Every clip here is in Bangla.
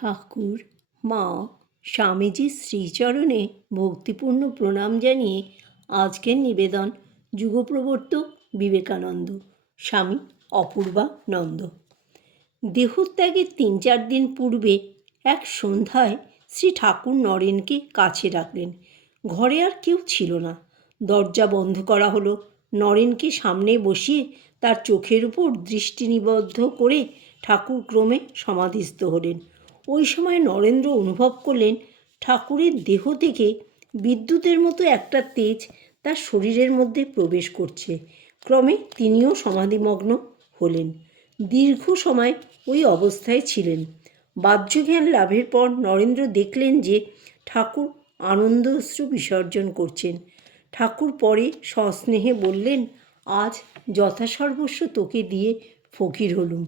ঠাকুর, মা, স্বামীজির শ্রীচরণে ভক্তিপূর্ণ প্রণাম জানিয়ে আজকের নিবেদন যুগপ্রবর্তক বিবেকানন্দ, স্বামী অপূর্বানন্দ। দেহত্যাগের 3-4 দিন পূর্বে এক সন্ধ্যায় শ্রী ঠাকুর নরেনকে কাছে ডাকলেন। ঘরে আর কেউ ছিল না। দরজা বন্ধ করা হলো। নরেনকে সামনে বসিয়ে তার চোখের উপর দৃষ্টি নিবদ্ধ করে ঠাকুর ক্রমে সমাধিস্থ হলেন। ওই সময় নরেন্দ্র অনুভব করলেন ঠাকুরের দেহ থেকে বিদ্যুতের মতো একটা তেজ তার শরীরের মধ্যে প্রবেশ করছে। ক্রমে তিনিও সমাধিমগ্ন হলেন। দীর্ঘ সময় ওই অবস্থায় ছিলেন। বাহ্যজ্ঞান লাভের পর নরেন্দ্র দেখলেন যে ঠাকুর আনন্দ অশ্রু বিসর্জন করছেন। ঠাকুর পরে সস্নেহে বললেন, আজ যথাসর্বস্ব তোকে দিয়ে ফকির হলুম।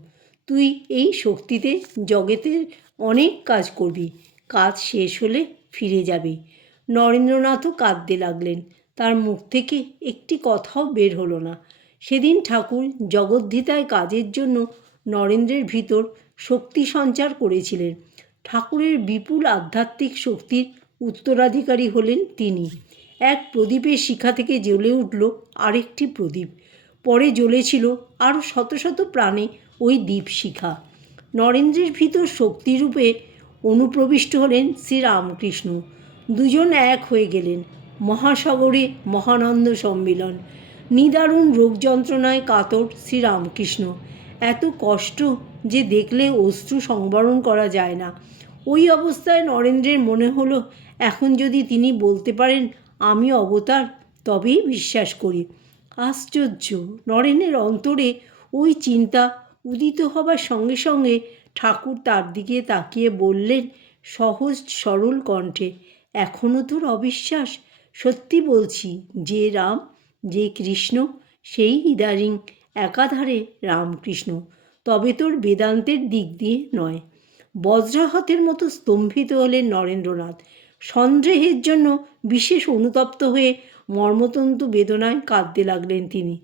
তুই এই শক্তিতে জগতের অনেক কাজ করবি। কাজ শেষ হলে ফিরে যাবে। নরেন্দ্রনাথও কাঁদতে লাগলেন। তার মুখ থেকে একটি কথাও বের হলো না। সেদিন ঠাকুর জগদ্ধিতায় কাজের জন্য নরেন্দ্রের ভিতর শক্তি সঞ্চার করেছিলেন। ঠাকুরের বিপুল আধ্যাত্মিক শক্তির উত্তরাধিকারী হলেন তিনি। এক প্রদীপের শিখা থেকে জ্বলে উঠল আরেকটি প্রদীপ। পরে জ্বলেছিল আরও শত শত প্রাণে ওই দীপশিখা। নরেন্দ্রের ভিতর শক্তিরূপে অনুপ্রবিষ্ট হলেন শ্রীরামকৃষ্ণ। দুজন এক হয়ে গেলেন। মহাসাগরে মহানন্দ সম্মিলন। নিদারুণ রোগ যন্ত্রণায় কাতর শ্রীরামকৃষ্ণ। এত কষ্ট যে দেখলে অশ্রু সংবরণ করা যায় না। ওই অবস্থায় নরেন্দ্রের মনে হলো, এখন যদি তিনি বলতে পারেন আমি অবতার, তবেই বিশ্বাস করি। আশ্চর্য! নরেনের অন্তরে ওই চিন্তা উদিত হবার সঙ্গে সঙ্গে ঠাকুর তার দিকে তাকিয়ে বললেন সহজ সরল কণ্ঠে, এখনও তোর অবিশ্বাস? সত্যি বলছি, যে রাম, যে কৃষ্ণ, সেই ইদারিং একাধারে রামকৃষ্ণ। তবে তোর বেদান্তের দিক দিয়ে নয়। বজ্রাহতের মতো স্তম্ভিত হলেন নরেন্দ্রনাথ। সন্দেহের জন্য বিশেষ অনুতপ্ত হয়ে মর্মতন্তু বেদনায় কাঁদতে লাগলেন তিনি।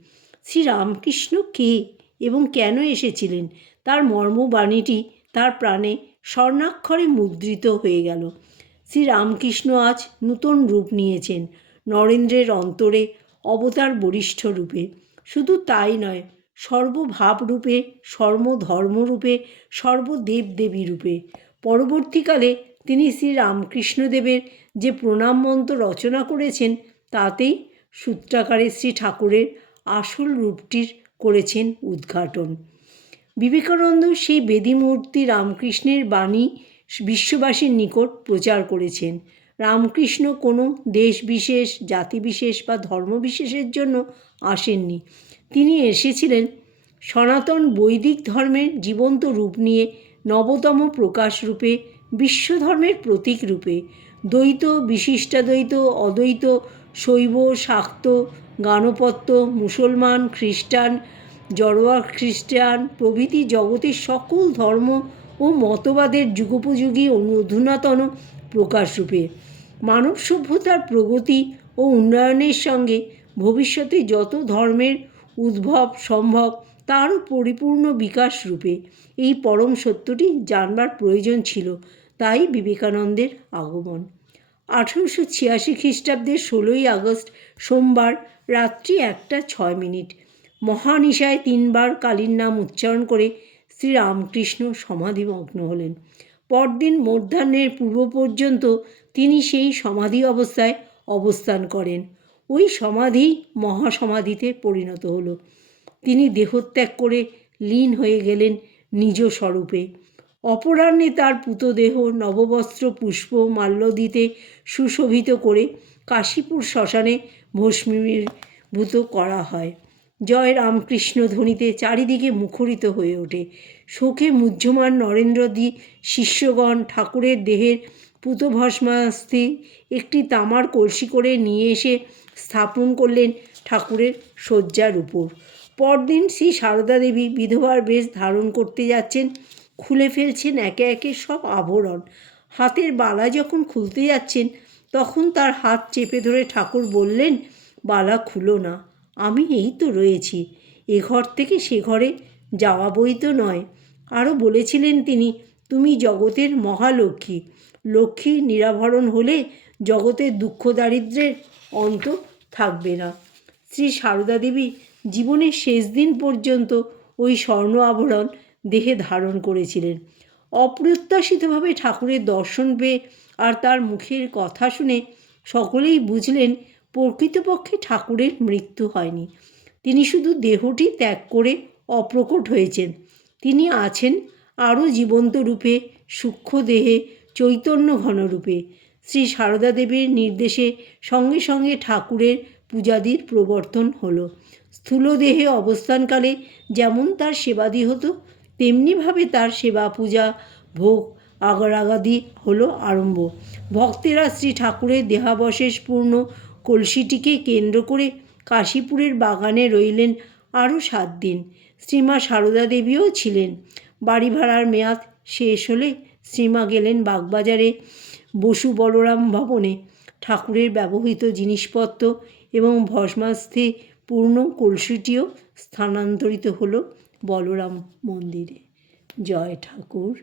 শ্রীরামকৃষ্ণ কে এবং কেন এসেছিলেন, তার মর্মবাণীটি তার প্রাণে স্বর্ণাক্ষরে মুদ্রিত হয়ে গেল। শ্রীরামকৃষ্ণ আজ নূতন রূপ নিয়েছেন নরেন্দ্রের অন্তরে, অবতার বরিষ্ঠ রূপে। শুধু তাই নয়, সর্বভাবরূপে, সর্বধর্মরূপে, সর্বদেবদেবী রূপে। পরবর্তীকালে তিনি শ্রীরামকৃষ্ণদেবের যে প্রণাম মন্ত্র রচনা করেছেন, তাতেই সূত্রাকারে শ্রী ঠাকুরের আসল রূপটির করেছেন উদ্ঘাটন। বিবেকানন্দ সেই বেদীমূর্তি রামকৃষ্ণের বাণী বিশ্ববাসীর নিকট প্রচার করেছেন। রামকৃষ্ণ কোনো দেশ বিশেষ, জাতিবিশেষ বা ধর্মবিশেষের জন্য আসেননি। তিনি এসেছিলেন সনাতন বৈদিক ধর্মের জীবন্ত রূপ নিয়ে, নবতম প্রকাশ রূপে, বিশ্বধর্মের প্রতীক রূপে। দ্বৈত, বিশিষ্টাদ্বৈত, অদ্বৈত, শৈব, শাক্ত, গাণপত্য, মুসলমান, খ্রিস্টান, জড়োয়া খ্রিস্টান প্রভৃতি জগতের সকল ধর্ম ও মতবাদের যুগোপযোগী অধুনাতন প্রকাশরূপে। মানব সভ্যতার প্রগতি ও উন্নয়নের সঙ্গে ভবিষ্যতে যত ধর্মের উদ্ভব সম্ভব, তারও পরিপূর্ণ বিকাশ রূপে। এই পরম সত্যটি জানবার প্রয়োজন ছিল, তাই বিবেকানন্দের আগমন। 1886 খ্রিস্টাব্দের 16ই আগস্ট সোমবার রাত্রি 1:06। মহানিশায় 3 বার কালীর নাম উচ্চারণ করে শ্রীরামকৃষ্ণ সমাধিমগ্ন হলেন। পরদিন মধ্যাহ্নের পূর্ব পর্যন্ত তিনি সেই সমাধি অবস্থায় অবস্থান করেন। ওই সমাধি মহাসমাধিতে পরিণত হলো। তিনি দেহত্যাগ করে লীন হয়ে গেলেন নিজ স্বরূপে। অপরাহ্নে তার পুতদেহ নববস্ত্র পুষ্প মাল্যদিতে সুশোভিত করে কাশীপুর শ্মশানে ভস্মীভূত করা হয়। জয় রামকৃষ্ণ ধ্বনিতে চারিদিকে মুখরিত হয়ে ওঠে। শোকে মুহ্যমান নরেন্দ্রাদি শিষ্যগণ ঠাকুরের দেহের পুতভস্মাস্থি একটি তামার কলসি করে নিয়ে এসে স্থাপন করলেন ঠাকুরের শয্যার উপর। পরদিন শ্রী সারদা দেবী বিধবার বেশ ধারণ করতে যাচ্ছেন। খুলে ফেলছেন একে একে সব আভরণ। হাতের বালা যখন খুলতে যাচ্ছেন, তখন তার হাত চেপে ধরে ঠাকুর বললেন, বালা খুলো না, আমি এই তো রয়েছি। এ ঘর থেকে সে ঘরে যাওয়া বই তো নয়। আরও বলেছিলেন তিনি, তুমি জগতের মহালক্ষ্মী। লক্ষ্মী নিরাভরণ হলে জগতের দুঃখ দারিদ্র্যের অন্ত থাকবে না। শ্রী সারদা দেবী জীবনের শেষ দিন পর্যন্ত ওই স্বর্ণ আভরণ দেহে ধারণ করেছিলেন। অপ্রত্যাশিতভাবে ঠাকুরের দর্শন পেয়ে আর তার মুখের কথা শুনে সকলেই বুঝলেন প্রকৃতপক্ষে ঠাকুরের মৃত্যু হয়নি। তিনি শুধু দেহটি ত্যাগ করে অপ্রকট হয়েছেন। তিনি আছেন আরও জীবন্ত রূপে, সূক্ষ্ম দেহে, চৈতন্য ঘনরূপে। শ্রী সারদা দেবীর নির্দেশে সঙ্গে সঙ্গে ঠাকুরের পূজাদির প্রবর্তন হলো। স্থূল দেহে অবস্থানকালে যেমন তার সেবাদি হতো, তেমনিভাবে তার সেবা, পূজা, ভোগ আগারাগাদি হলো আরম্ভ। ভক্তেরা শ্রী ঠাকুরের দেহাবশেষপূর্ণ কলসিটিকে কেন্দ্র করে কাশীপুরের বাগানে রইলেন আরও 7 দিন। শ্রীমা সারদা দেবীও ছিলেন। বাড়ি ভাড়ার মেয়াদ শেষ হলে শ্রীমা গেলেন বাগবাজারে বসু বলরাম ভবনে। ঠাকুরের ব্যবহৃত জিনিসপত্র এবং ভস্মাস্থি পূর্ণ কলসিটিও স্থানান্তরিত হলো বলরাম মন্দিরে। জয় ঠাকুর,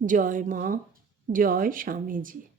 জয় মা, জয় স্বামীজি।